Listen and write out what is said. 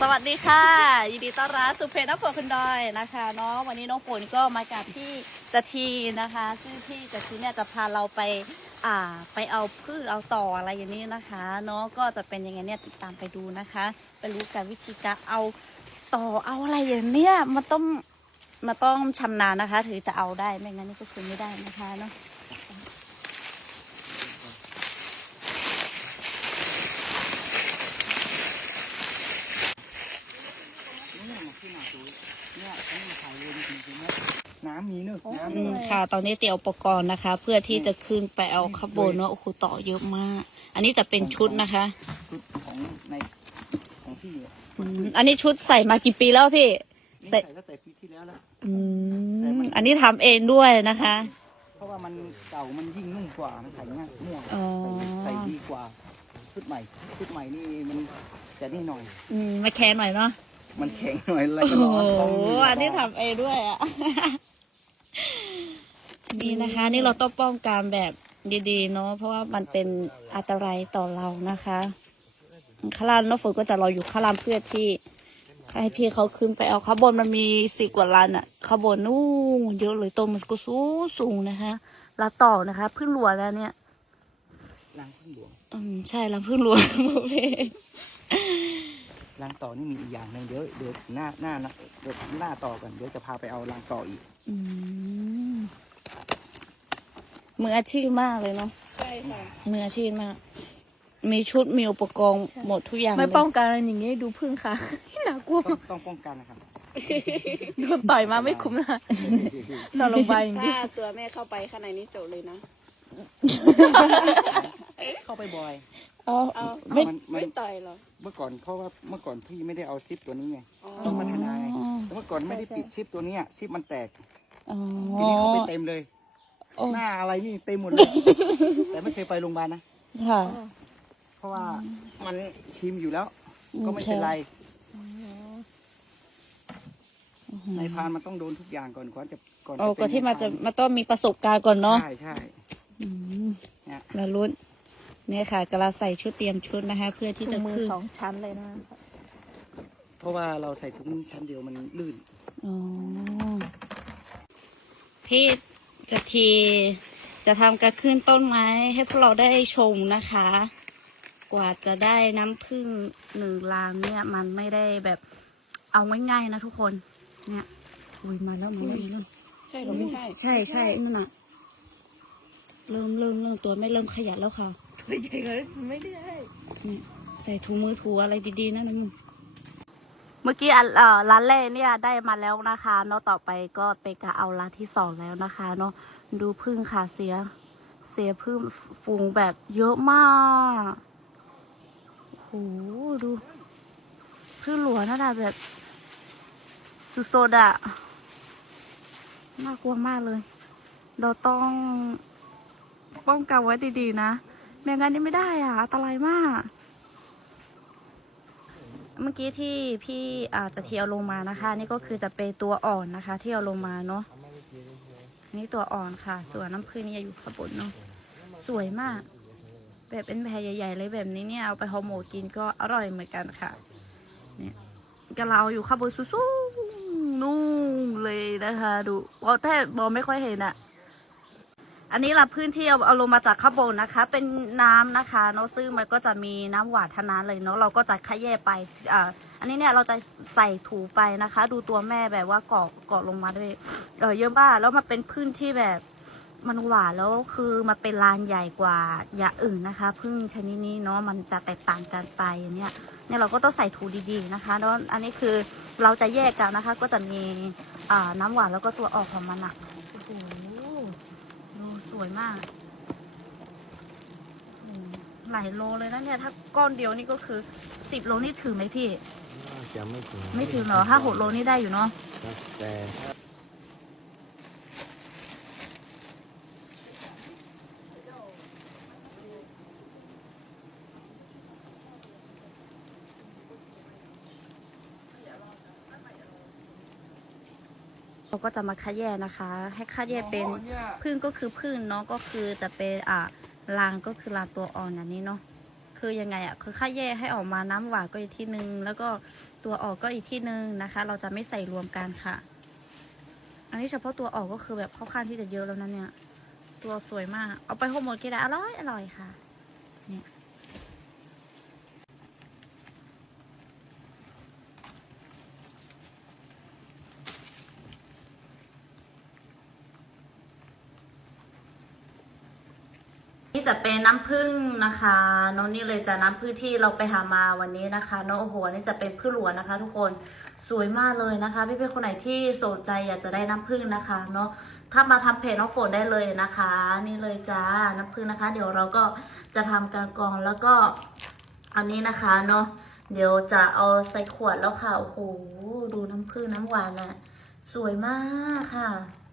สวัสดีค่ะ ยินดีต้อนรับสุเพน้ำฝนคุณดอยนะคะเนาะวันนี้น้องฝนก็มากับพี่จะทีนะคะ ซึ่งพี่จะทีเนี่ยจะพาเราไปอ่าไปเอาพืชเอาต่ออะไรอย่างนี้นะคะเนาะก็จะเป็นยังไงเนี่ยติดตามไปดูนะคะ ไปรู้กันวิธีการเอาต่อเอาอะไรอย่างเนี้ยมันต้องมันต้องชำนาญนะคะถือจะเอาได้ไม่งั้นนี่ก็คือไม่ได้นะคะเนาะ เนี่ยมาที่หนาดูเนี่ยฉันมาถ่ายเลยจริงๆ นะน้ำมีเนอะน้ำอืมีมค่ะ ตอนนี้เตรียมอุปกรณ์นะคะ เพื่อที่จะขึ้นไปเอาขางบวนเนาะโอ้โหต่อเยอะมาก อันนี้จะเป็นชุดนะคะชุดของในของพี่อะอืมอันนี้ชุดใส่มากี่ปีแล้วพี่ นี่ใส่ ใส่ตั้งแต่ปีที่แล้วแล้ว อืมอันนี้ทำเองด้วยนะคะ เพราะว่ามันเก่ามันยิ่งนุ่มกว่ามันใส่ง่ายนุ่มอ๋อ ใส่ใส่ดีกว่าชุดใหม่ชุดใหม่นี่มันจะนี่หน่อยอืมมาแค่หน่อยเนาะ มันแข็งหน่อยอะไรโอ้ก็โหร้อนต้องมีอันนี้ทำเองด้วยอะ นี่นะคะ นี่เราต้องป้องกันแบบดีๆเนาะเพราะว่ามันเป็นอันตรายต่อเรานะคะข้างล่างน้องฝนก็จะรออยู่ข้างล่างเพื่อที่ให้พี่เขาขึ้นไปเอาข้างบนมันมีสิบกว่าลันอะข้างบนนู่นเยอะเลยต้นมันก็สูงสูงนะคะแล้วต่อนะคะเพิ่งหลวแล้วเนี่ยล้างพึ่งหลวงอืมใช่แล้วเพิ่งหลวโอเค ล้างต่อนี่มีอีกอย่างหนึ่งเดี๋ยวเดี๋ยวหน้าหน้านะเดี๋ยวหน้าต่อกันเดี๋ยวจะพาไปเอาล้างต่ออีกอืมมืออาชีพมากเลยเนาะใช่ค่ะมืออาชีพมาก มีชุดมีอุปกรณ์หมดทุกอย่างไม่เลยป้องกันอะไรอย่างงี้ดูพึ่งค่ะน่ากลัวต้องต้องป้องกันนะครับโดนต่อยมาไม่คุ้มนะนอนโรงพยาบาลอย่างนี้ถ้าตัวแม่เข้าไปข้างในนี้จบเลยนะ เข้าไปบ่อยอ๋อเอาไม่มันมันไม่ต่อยเหรอ เมื่อก่อนเพราะว่าเมื่อก่อนพี่ไม่ได้เอาซิปตัวนี้ไงอ๋อต้องพัฒนาไงแต่เมื่อก่อนไม่ได้ปิดซิปตัวเนี้ยซิปมันแตกอ๋อ ทีนี้เขาไปเต็มเลยโอ้หน้าอะไรนี่เต็มหมดเลย แต่ไม่เคยไปโรงพยาบาลนะ ค่ะ เพราะว่ามันชิมอยู่แล้ว ก็ไม่เป็นไรในพานมันต้องโดนทุกอย่างก่อนก่อนจะก่อนโอ้เป็ก็ที่มาจะในพมาต้องมีประสบการณ์ก่อนนเนาะ ใช่ใช่อืม เนี่ยแล้วรุ่นเนี่ยค่ะกำลังใส่ชุดเตรียมชุดนะคะ เพื่อที่ถุจะงมือขึ้นสองชั้นเลยนะ เพราะว่าเราใส่ถุงชั้นเดียวมันลื่นอ๋อพี่จะทีจะทำกระขึ้นต้นไม้ให้พวกเราได้ชมนะคะ กว่าจะได้น้ำผึ้งหนึ่งลางเนี่ย มันไม่ได้แบบเอาง่ายๆนะทุกคน เนี่ยอุ้ยมาแล้วมาแล้วมาแล้วใช่หรือไม่ใช่ ใช่ใช่นั่นน่ะ เริ่มเริ่มเริ่มตัวไม่เริ่มขยับแล้วค่ะไม่ใช่เลยไม่ได้นี่ใส่ถุงมือถูอะไรดีๆนะนะมึงเมื่อกี้อันเอ่อร้านแรกเนี่ยได้มาแล้วนะคะเนาะต่อไปก็ไปกะเอาร้านที่สองแล้วนะคะเนาะดูพึ่งค่ะเสีย เสียพึ่งฝูงแบบเยอะมากโอ้โหดูพึ่งหลวงนะดะแบบสุดๆอะน่ากลัวมากเลย เราต้อง ป้องกันไว้ดีๆนะไม่งั้นนี่ไม่ได้อะอันตรายมาก เมื่อกี้ที่พี่อาจจะเที่ยวลงมานะคะ นี่ก็คือจะเป็นตัวอ่อนนะคะ ที่เอาลงมาเนาะอันนี่ตัวอ่อนค่ะ ส่วนน้ำผึ้งนี่จะอยู่ข้างบนเนาะสวยมาก แบบเป็นแพรใหญ่ๆเลยแบบนี้เนี่ยเอาไปห่อหมกกินก็อร่อยเหมือนกันค่ะ เนี่ยกะเราอยู่ข้างบนสูงๆนู่นเลยนะคะ ดูเพราะแทบมอไม่ค่อยเห็นอะ อันนี้เราพื้นที่เอาลงมาจากข้างบนนะคะ เป็นน้ำนะคะเนาะซึ่งมันก็จะมีน้ำหวานทนั้นเลยเนาะเราก็จะขยแยไปอ่าอันนี้เนี่ยเราจะใส่ถูไปนะคะ ดูตัวแม่แบบว่าเกาะเกาะลงมาด้วยเออเยอะมาแล้วมันเป็นพื้นที่แบบมันหวานแล้วคือมันเป็นลานใหญ่กว่าอย่างอื่นนะคะพึ่งชนิดนี้เนาะมันจะแตกต่างกันไปอย่างเนี้ยเนี่ยเราก็ต้องใส่ถูดีๆนะคะแล้วอันนี้คือเราจะแยกกันนะคะ ก็จะมีน้ำหวานแล้วก็ตัวออกของมันอะ วยมากโอ้หลายโลเลยนะเนี่ย ถ้าก้อนเดียวนี่ก็คือสิบโลนี่ถึงไหมพี่น่าจะไม่ถึงไม่ถึงเหรอห้าหกโลนี่ได้อยู่เนาะครับแเราก็จะมาคัดแยกนะคะ ให้คัดแยกเป็นพึ่งก็คือพึ่งเนาะก็คือจะเป็นอ่ารางก็คือรางตัวอ่อนอันนี้เนาะคือยังไงอะคือค่าแยกให้ออกมาน้ำหวานก็อีกที่หนึ่งแล้วก็ตัวออกก็อีกที่หนึ่งนะคะ เราจะไม่ใส่รวมกันค่ะ อันนี้เฉพาะตัวออกก็คือแบบค่อนข้างที่จะเยอะแล้วนะเนี่ย ตัวสวยมาก เอาไปโฮมโมดกินได้อร่อยอร่อยค่ะ เนี่ย นี่จะเป็นน้ำผึ้งนะคะเน้องนี่เลยจะน้ำผึ้งที่เราไปหามาวันนี้นะคะเน้องโอ้โหนี่จะเป็นผึ้งหลวนนะคะ ทุกคนสวยมากเลยนะคะ พี่เป็นคนไหนที่สนใจอยากจะได้น้ำผึ้งนะคะเนาะถ้ามาทำเพจน้องฝนได้เลยนะคะ นี่เลยจ้าน้ำผึ้งนะคะ เดี๋ยวเราก็จะทำการกรองแล้วก็อันนี้นะคะเนาะเดี๋ยวจะเอาใส่ขวดแล้วค่ะโอ้โหดูน้ำผึ้งน้ำหวานน่ะสวยมากค่ะ